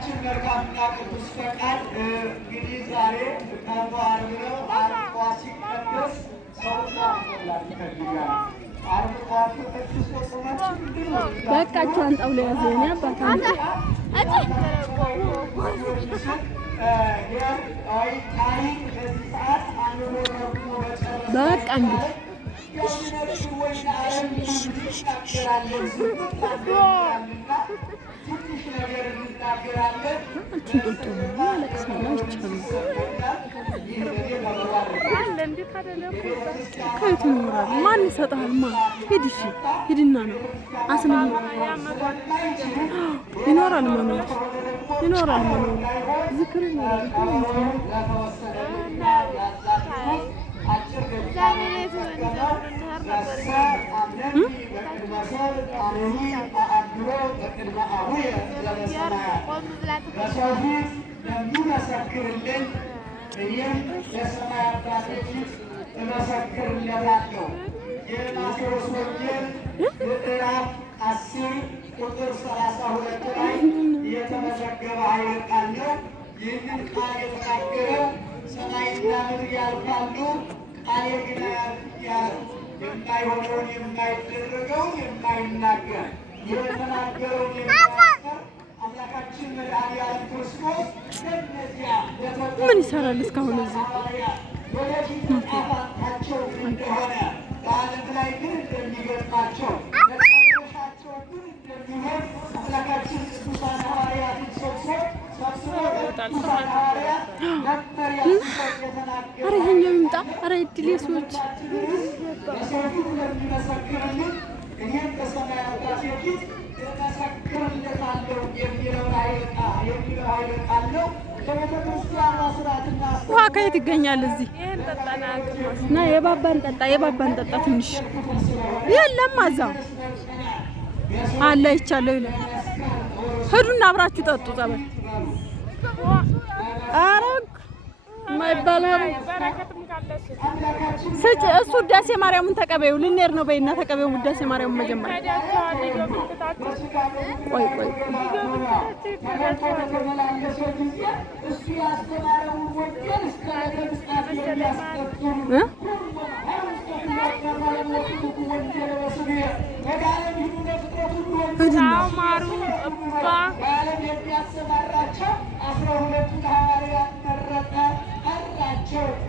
የአምላካችን መልካምና ቅዱስ ፈቃድ እንግዲህ ዛሬ ከበዓሉ ነው። ዓርብ ሲቀደስ ሰው ይፈልጋል። ዓርብ ቅዱስ በቃቸው አንጣው ለያዘኝ አባታ በቃ እንግዲህ ማን ይሰጣል? ማን ሂድ፣ እሺ ሂድና ነው አስነኝ ይኖራል መኖር ይኖራል መኖር ዝክር ይኖራል። የሚመሰክርልን እኔም ለሰማይ አባቶች እመሰክርለታለሁ። የማቴዎስ ወንጌል ምዕራፍ 10 ቁጥር 32 ላይ የተመዘገበ ኃይለ ቃል ነው። ይህንን ቃል የተናገረው ሰማይና ምድር ያልፋሉ፣ ቃሌ ግን አያልፍም። የማይሆነውን የማይደረገውን የማይናገር የተናገረውን የሚናገር አምላካችን መድኃኒዓለም ክርስቶስ ከእነዚያ ምን ይሰራል እስካሁን እዚህ ወደፊት ጣፋንታቸው እንደሆነ በዓለም ላይ ግን እንደሚገጥማቸው መጨረሻቸው ግን እንደሚሆን አምላካችን ቅዱሳን ሐዋርያትን ሰብስቦ ቅዱሳን ሐዋርያት መመሪያ የተናገረ ኧረ ይኸኛው ይምጣ። ኧረ እድሌ ሰዎች በሰው ፊት ለሚመሰክርልን እኔም በሰማይ አባቴ ፊት እመሰክርለታለሁ የሚለው ኃይለ ቃል ነው። ከቤተ ክርስቲያኗ ሥርዓትና ውሃ ከየት ይገኛል? እዚህ ና የባባን ጠጣ ትንሽ የለም አዛው አለ ይቻለው ይላል። ሂዱና አብራችሁ ጠጡ ጸበል። ኧረ የማይባል ስጭ። እሱ ውዳሴ ማርያምን ተቀበዩ። ልንሄድ ነው በይና ተቀበዩ ውዳሴ ማርያምን መጀመሪያ። ቆይ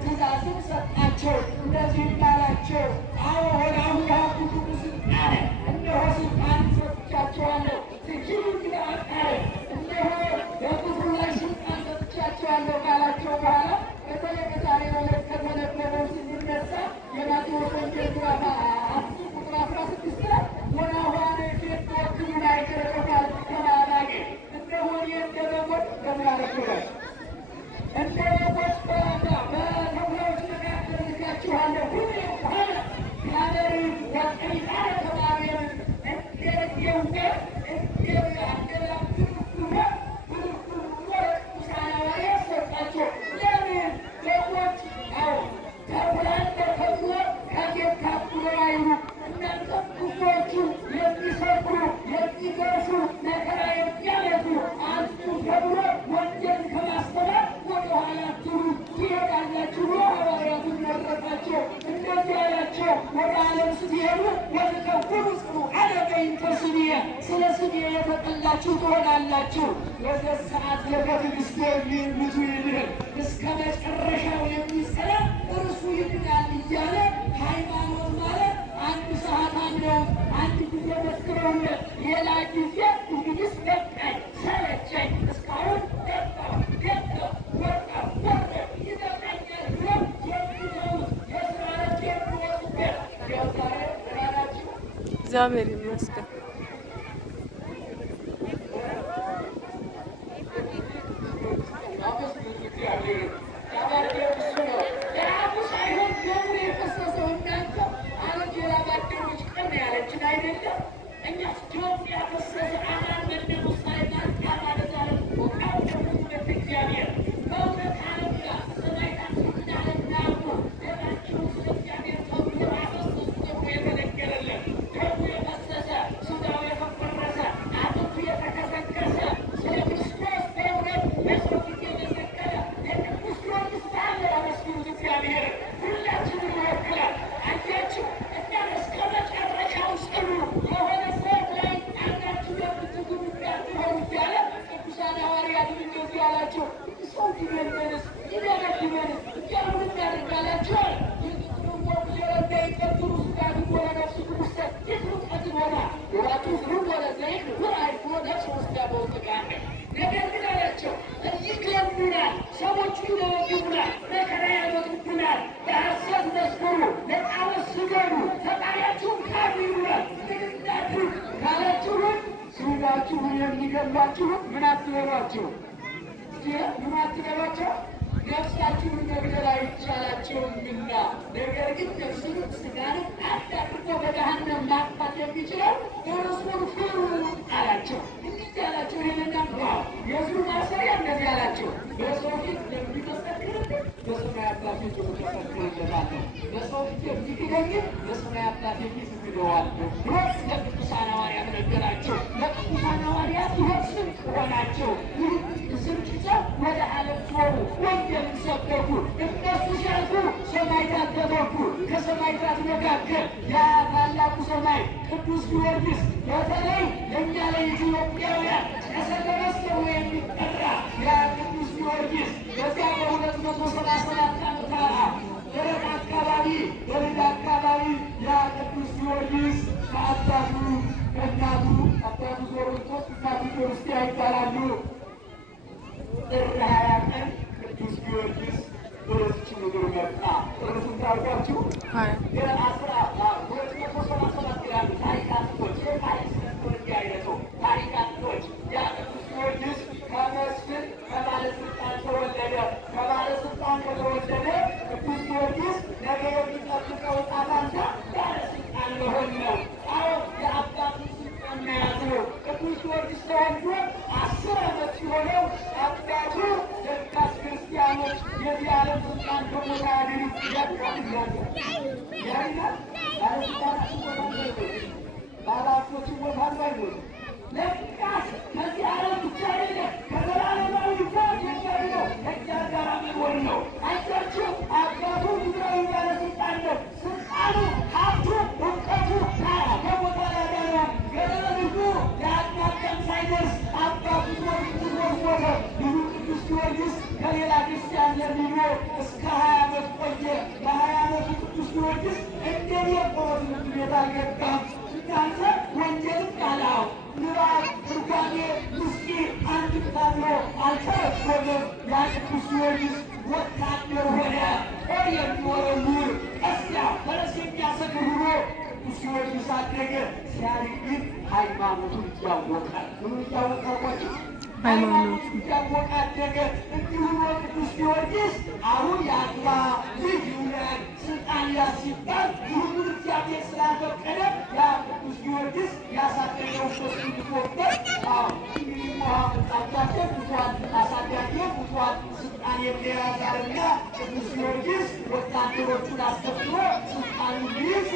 ትእዛዝን ሰጣቸው። እንደዚህ አላቸው፣ አዎ ወደ አምላኩ ስልጣን እነሆ ስልጣን ሰጥቻቸዋለሁ። ትችሉት ለአቃረ እነሆ በክፉ ላይ ስልጣን ሰጥቻቸዋለሁ ካላቸው በኋላ በተለይ ዛሬ በለት ከተነበበው ስንነሳ የማቴዎስ ወንጌል ምዕራፍ 10 ቁጥር 16 ላይ ወናኋነ ሴት ወክሉን አይገረቀታል ተማላጌ እነሆ የእንደበጎች ተማላችኋል እንደ በጎች በተኩላዎች መካከል ልካችኋለሁ። ሁሉ ሆነ ያደር ወቀይጣረ ተማሪያን እንደየውቀ ስለ ስሜ የተጠላችሁ ትሆናላችሁ። በዚህ ሰዓት ለበትዕግስት የሚይዙ ይድን እስከ መጨረሻው የሚጸና እርሱ ይድናል እያለ ሃይማኖት ማለት አንድ ሰዓት አምነው አንድ ጊዜ መስክረውለት ሌላ ጊዜ እንግዲህ በቃኝ ሰለቸኝ እስካሁን ጠጣሁ ገባሁ ወጣሁ ወረድኩ ይበቃኛል ብለው የሚተዉት የስራረት የሚወጡበት ዛሬ ራናችሁ እግዚአብሔር ይመስገን። ክፉዎቹ ይደረግሙናል፣ መከራ ያመጡብናል፣ በሐሰት መስክሩ፣ ለጣዖት ስገዱ፣ ፈጣሪያችሁን ካዱ ይሉናል። ምን እናድርግ ካላችሁን ስጋችሁን የሚገድሏችሁን ምን አትበሏቸው? ምን አትበሏቸው? ነፍሳችሁን መግደል አይቻላቸውምና፣ ነገር ግን ነፍስን ስጋን አንድ አድርጎ በገሃነም ማጥፋት የሚችለው እርሱን ፍሩ አላቸው። እንዲህ ያላቸው ይህንና የሕዝቡ ማሰሪያ እንደዚህ አላቸው። በሰው ፊት የሚመሰክርብኝ በሰማይ አባቴ እመሰክርለታለሁ፣ በሰው ፊት የሚክደኝ በሰማይ አባቴ ፊት እክደዋለሁ ብሎ ለቅዱሳን ሐዋርያት ነገራቸው። ለቅዱሳን ሐዋርያት ይህ ስንቅ ሆናቸው። ይህ ስንቅ ይዘው ወደ ዓለም ዞሩ፣ ወንጌልን ሰበኩ። እነሱ ሲያልፉ ሰማዕታት ተተኩ። ከሰማዕታት መካከል ያ ታላቁ ሰማዕት ቅዱስ ጊዮርጊስ በተለይ ለእኛ ለኢትዮጵያውያን ቀሰለመስሎ የሚጠራ ያ ቅዱስ ጊዮርጊስ በዚያ በ237 ዓመት ደረቅ አካባቢ በልዳ አካባቢ ያ ቅዱስ ጊዮርጊስ ከአባቱ ከእናቱ አባቱ ዞሮቶስ እናቱ ክርስቲያ ይባላሉ። ጥር 20 ቀን ቅዱስ ጊዮርጊስ ወደዚች ምድር መጣ። ጥርሱን ታውቋችሁ? የ237 ይላሉ ታሪካቶች የታሪክ ስንቶች አይነቱ ታሪካቶች ያ ቅዱስ ጊዮርጊስ ከመስፍን ከባለስልጣን ተወለደ። ከባለስልጣን ከተወለደ ቅዱስ ጊዮርጊስ ነገ የሚጠብቀው ዕጣ ፈንታ ባለስልጣን መሆን ነው። አሁን የአባቱ ስልጣን መያዝ ነው። ቅዱስ ጊዮርጊስ ተወልዶ 10 ዓመት ሲሆነው አባቱ ደጋስ ክርስቲያኖች የዚህ ዓለም ስልጣን ከቦታ ያድኑ ያቃልላሉ ያይናል ባለስልጣናችን ቦታ ባላቶችን ቦታ አይኖሩ ለቃስ ከዚህ ዓለም ብቻ አይደለም ከዘላለማዊ ዛት የሚያድነው ከእግዚአብሔር ጋር መኖር ነው። አያችሁ አባቱ ምድራዊ ባለስልጣን ነው። ስልጣኑ፣ ሀብቱ፣ እውቀቱ ከቦታ ያዳነው ገና ልጁ ለአቅመ አዳም ሳይደርስ አባቱ ሞተ። ልጁ ቅዱስ ጊዮርጊስ ከሌላ ክርስቲያን ለሚኖ እስከ 20 ዓመት ቆየ። በ20 ዓመቱ ቅዱስ ጊዮርጊስ እንደኔ ቆት ትምህርት ቤት አልገባም። እናንተ ወንጌልም ቃላው ንባብ ትርጓሜ ምስጢር አንድ ብሎ አልተረጎመም። ያ ቅዱስ ጊዮርጊስ ወታደር ሆነ። ጦር የሚወረውር ቀስያ ፈረስ የሚያሰግር ሆኖ ቅዱስ ጊዮርጊስ አደገ። ሲያድግ ግን ሃይማኖቱን እያወቃል። ምኑ እያወቃቋቸው ሃይማኖቱን እያወቃ አደገ። እንዲሁ ነው ቅዱስ ጊዮርጊስ አሁን ያግባ ልጅ ይውለድ ስልጣን ያዝ ሲባል ይሁን እግዚአብሔር ስላልፈቀደ ያ ቅዱስ ጊዮርጊስ ያሳደገው ሶስት ልጆች አባቴ ሙቷል፣ አሳዳጊ ሙቷል፣ ስልጣን የሚያዛርና ቅዱስ ጊዮርጊስ ወታደሮቹን አስከትሎ ስልጣኑ ሊይዝ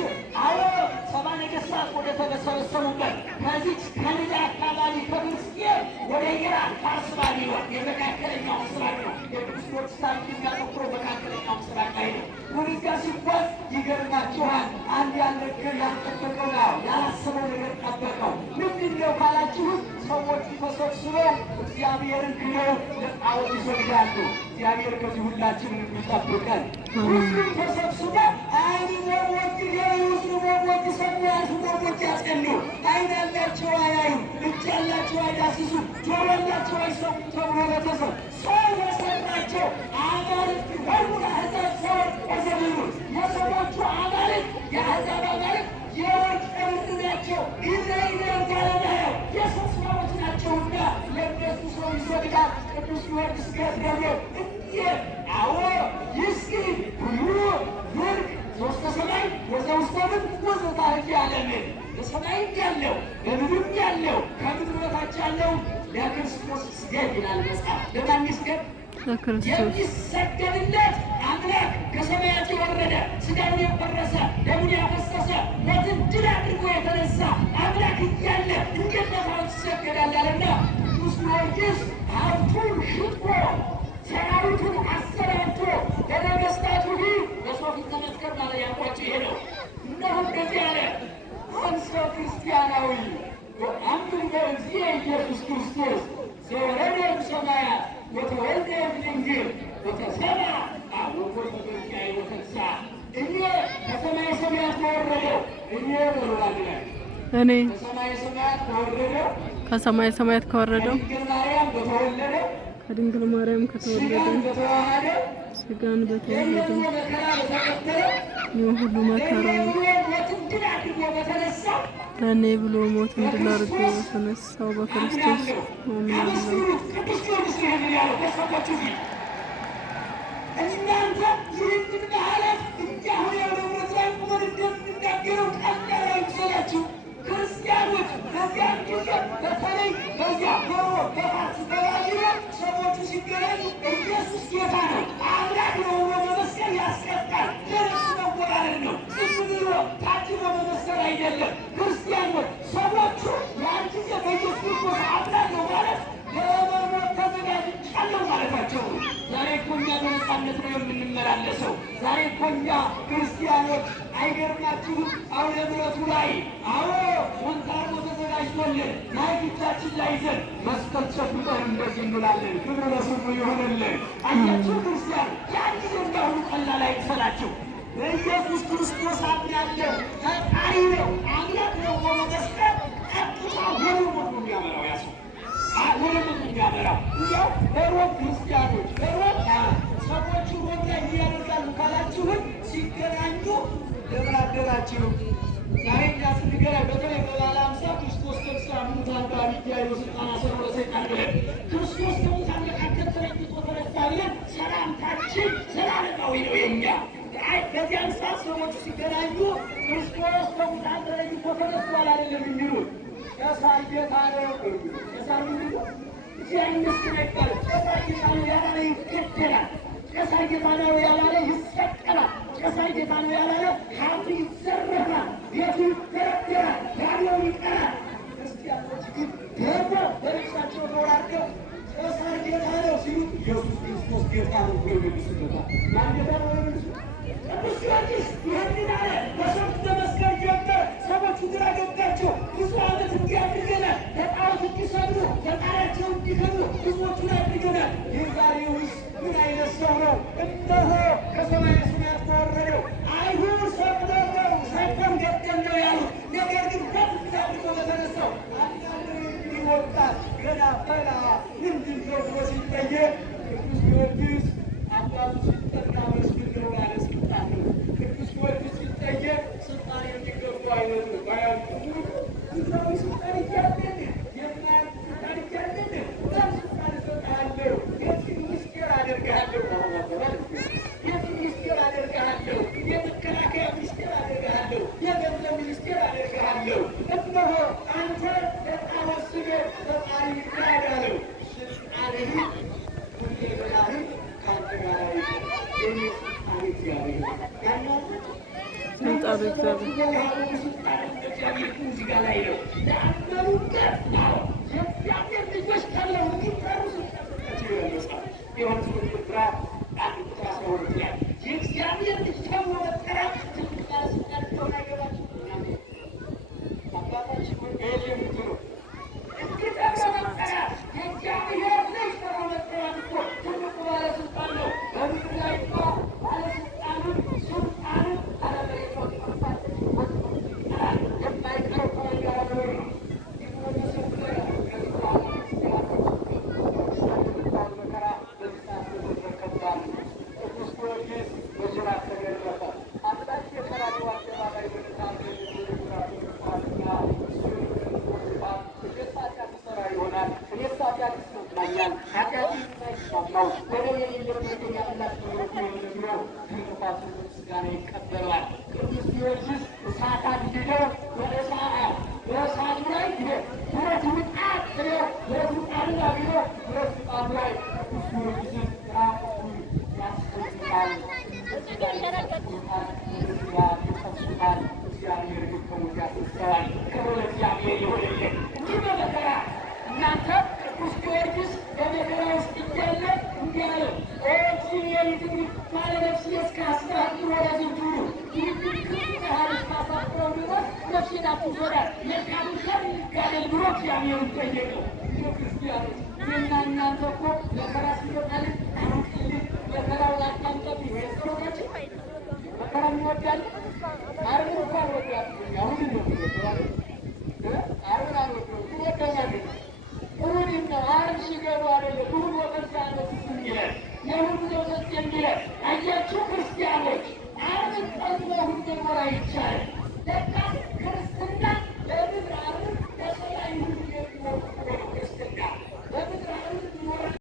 ሰባ ነገሥታት ወደ ተሰበሰቡበት ከዚች ከልዳ አካባቢ ከፍልስጤም ወደ ኢራን ፋርስ ባቢሎን የመካከለኛው ምስራቅ ነው። የቅዱስ ጊዮርጊስ ታሪክ የሚያተኩረው መካከለኛው ምስራቅ ላይ ነው። ወደዚያ ሲጓዝ ይገርማችኋል፣ አንድ ያልነገር ያልጠበቀው ነው ያላሰበው ነገር ጠበቀው። ምንድን ነው ካላችሁት ሰዎቹ ተሰብስበው እግዚአብሔርን ክደው ለጣዖት ይሰግዳሉ። እግዚአብሔር ከዚህ ሁላችንን የሚጠብቀን። ሁሉም ተሰብስበው አይን ወሞች ገዩስ ወሞች ሰሚያሱ ወሞች ያጸሉ። አይን ያላቸው አያዩ፣ እጅ ያላቸው አይዳስሱ፣ ጆሮ ያላቸው አይሰሙ ተብሎ በተሰብ ሰው የሰራቸው አማልክት ሁሉ ለአሕዛብ ሰዎች ተሰብስበው የሰዎቹ አማልክት የአሕዛብ አማልክት የወርቅ ቅርጽ ናቸው። ይዘይነጋለናየው የሶስት ሰዎች ናቸውና ለእነሱ ሰው ይሰግዳል። ቅዱስ ጊዮርጊስ ገደለ እንዴ አዎ ይስኪ ሁሉ ወርቅ ሶስተ ሰማይ ወዘውስተ ምድር ወዘታሕት ያለምን በሰማይ ያለው በምድር ያለው ከምድር በታች ያለው ለክርስቶስ ስገድ ይላል መጽሐፍ። ለማን ይስገድ? የሚሰገድለት አምላክ ከሰማያት የወረደ ሥጋውን የቆረሰ ደሙን ያፈሰሰ ሞትን ድል አድርጎ የተነሳ አምላክ እያለ እንዴት ለጣዖት ይሰገዳል አለና ቅዱስ ጊዮርጊስ ሀብቱን ሽጦ ሰራዊቱን አሰራጭቶ በነገሥታቱ ፊት በሰው ፊት ተመስከር ማለት ያልኳቸው ይሄ ነው። እነሆ እንደዚህ አለ አንሰ ክርስቲያናዊ አምር በእግዚእ ኢየሱስ ክርስቶስ ዘወረደ እምሰማያት ወተወልደ እምድንግል ወተሰብአ አቡሁ በትንሣኤ ወተንሥአ። እኔ ከሰማየ ሰማያት ከወረደው እኔ በሉላድ ላይ እኔ ከሰማየ ሰማያት ከወረደው ከሰማየ ሰማያት ከወረደው ከድንግል ማርያም በተወለደው ከድንግል ማርያም ከተወለደ ስጋን በተዋሃደ የሁሉ መከራ ለእኔ ብሎ ሞትን ድል አድርጎ በተነሳው በክርስቶስ አምናለሁ። እናንተ ይህንን ማለት እንዲያሁን ያለበት ላይ ቁመን እንደምንናገረው ቀላል አይመስላችሁ። ክርስቲያኖች በዚያን ጊዜ በተለይ በዚያ በፋርስ በባቢሎን ሰዎቹ ሲገናኙ ኢየሱስ ጌታ ነው አምላክ ነው ብሎ መመስከር ያስቀጣል። ለነሱ መወራረድ ነው። ዝም ብሎ ታጅቦ መመስከር አይደለም። ክርስቲያኖች ሰዎቹ ያን ጊዜ በኢየሱስ ክርስቶስ አምላክ ነው ማለት ለመሞት ተዘጋጅቻለሁ ማለታቸው ነው። ዛሬ እኮ እኛ በነፃነት ነው የምንመላለሰው። ዛሬ እኮ እኛ ክርስቲያኖች አይገርማችሁም? አሁን ምሕረቱ ላይ አዎ ወንታሮ ተዘጋጅቶልን ናይቶቻችን ላይ ይዘን መስቀል ጨብጠን እንደዚህ እንላለን። ክብር ለስሙ ይሁንልን። አያችሁ ክርስቲያን ያን ጊዜ እንዳሁኑ ቀላል አይምሰላችሁ። በኢየሱስ ክርስቶስ አምናለሁ ፈጣሪ ነው አምላክ ነው በመስቀል ቀጥታ ወደ ሞት ነው የሚያመራው ያሱ ወደ ሞት ነው የሚያመራው። እንዲያው በሮም ክርስቲያኖች በሮም ሰዎቹ ሮም ላይ እያደርጋሉ ካላችሁን ሲገናኙ ለምን አደራችሁ? ዛሬ እኛ ስንገናኝ በተለይ በበዓለ ሃምሳ ክርስቶስ ተንሥአ እሙታን በዐቢይ ሥልጣነ አሰሮ ለሰይጣን ብለን ክርስቶስ ከሙታን መካከል ተለይቶ ተነሳ ብለን ሰላምታችን ዘላለማዊ ነው የኛ። በዚያን ሰዓት ሰዎቹ ሲገናኙ ክርስቶስ ከሙታን ተለይቶ ተነስቷል አይደለም የሚሉት። ቄሳር ጌታ ነው። ቄሳር ምንድን ነው? እግዚአብሔር ይመስገን አይባልም። ቄሳር ጌታ ነው ያላለ ይገደላል። ቄሳር ጌታ ነው ያላለ ይሰቀላል። ቄሳር ጌታ ነው ያላለ ሀብቱ ይዘረፋል፣ ቤቱ ይደረደራል፣ ያለው ይቀራል። ክርስቲያኖች ግን ደግሞ በልብሳቸው ተወራርደው ቄሳር ጌታ ነው ሲሉ ኢየሱስ ክርስቶስ ጌታ ነው ብሎ ይመልሱበታል። ማን ጌታ ነው የሚመልሱ? ቅዱስ ጊዮርጊስ ይህንን አለ። በሰዎች በመስቀል ጀመር። ሰዎቹ ግራ ገባቸው። ብዙ ዓመት እንዲያድርገናል ለጣዖት እንዲሰግዱ ፈጣሪያቸው እንዲከብሩ ብዙዎቹን አድርገናል። ይህ ዛሬውስ ምን አይነት ሰው ነው? እነሆ ከሰማየ ሰማያት ከወረደው አይሁድ ሰቅለው ነው ሰቅለው ገደል ነው ያሉት። ነገር ግን ከፍ አድርጎ በተነሳው አንዳንድ ይወጣል ገና ፈላ ምንድን ነው ብሎ ሲጠየቅ ቅዱስ ጊዮርጊስ አባቱ ሲጠራ መስፍን ነው ባለስልጣን ነው። ቅዱስ ጊዮርጊስ ሲጠየቅ ስልጣን የሚገቡ አይነት ነው ባያልቁ ምድራዊ ስልጣን እያለን የማያልቅ ስልጣን እያለን በጣም ስልጣን እሰጥሃለሁ፣ የዚህ ሚኒስቴር አደርግሃለሁ፣ የዚህ ሚኒስቴር አደርግሃለሁ፣ የመከላከያ ሚኒስቴር አደርግሃለሁ፣ የገንዘብ ሚኒስቴር አደርግሃለሁ። እነሆ አንተ ለጣዖት ስገድ ፈጣሪ ይካዳለው ስልጣንህ ሁሌ በላህም ከአንተ ጋር የኔ ስልጣን እግዚአብሔር ያናት ስልጣን እግዚአብሔር እዚህ ጋር ላይ ነው ለአመኑበት ነው የእግዚአብሔር ልጆች ተብለው እንዲጠሩ ስልጣናቸው ይመለሳል። ዮሐንስ ምዕራፍ 1 ቁጥር 12 ላይ የእግዚአብሔር ልጅ ተብሎ መጠራት ትልቅ ባለስልጣን እንደሆነ አይገባችሁም? አባታችን ወይ ይሄ የምትሉ እንዲህ ተብሎ መጠራት የእግዚአብሔር ልጅ ተብሎ መጠራት እኮ ትልቁ ባለስልጣን ነው። በምድር ላይ እኮ ባለስልጣንም ስልጣንም አለመሬት ነው የማይቀረው ከመንጋራ ነው ነው ይቀበለዋል። ቅዱስ ጊዮርጊስ እሳት አንድደው በእሳቱ ላይ ብረት ምጣድ ብለው ብረት ምጣድና ቢለው ብረት ምጣዱ ላይ ቅዱስ ጊዮርጊስን ራቁቱን ያስቀምጣል። ይፈሱታል። እግዚአብሔር ግን ከሞት ያስነሳዋል። ክብር ለእግዚአብሔር ይሁንልን። እንዲህ በመከራ እናንተ ቅዱስ ጊዮርጊስ በመከራ ውስጥ እያለ እንዲህ አለው ሌሊት ባለነፍስ እስከ አስራት ወደ ዝንቱሩ ይህንን ክፉ ያህል እስካሳፍረው ድረስ ነፍሴን አትውሰዳት መልካም ሰር ይጋደል ብሎ እግዚአብሔርን ጠየቀው። እንደ ክርስቲያኖች እኔና እናንተ እኮ መከራ ሲመጣልን አሩቅልን መከራውን አታምጠብ ጸሎታችን መከራ የሚወዳል አርብ እኮ አልወዳት አሁን ነው አርብን አልወደው ትወደኛለች እሁድ ነው አርብ ሲገቡ አይደለም እሁድ ወቀሳ አይቻልም።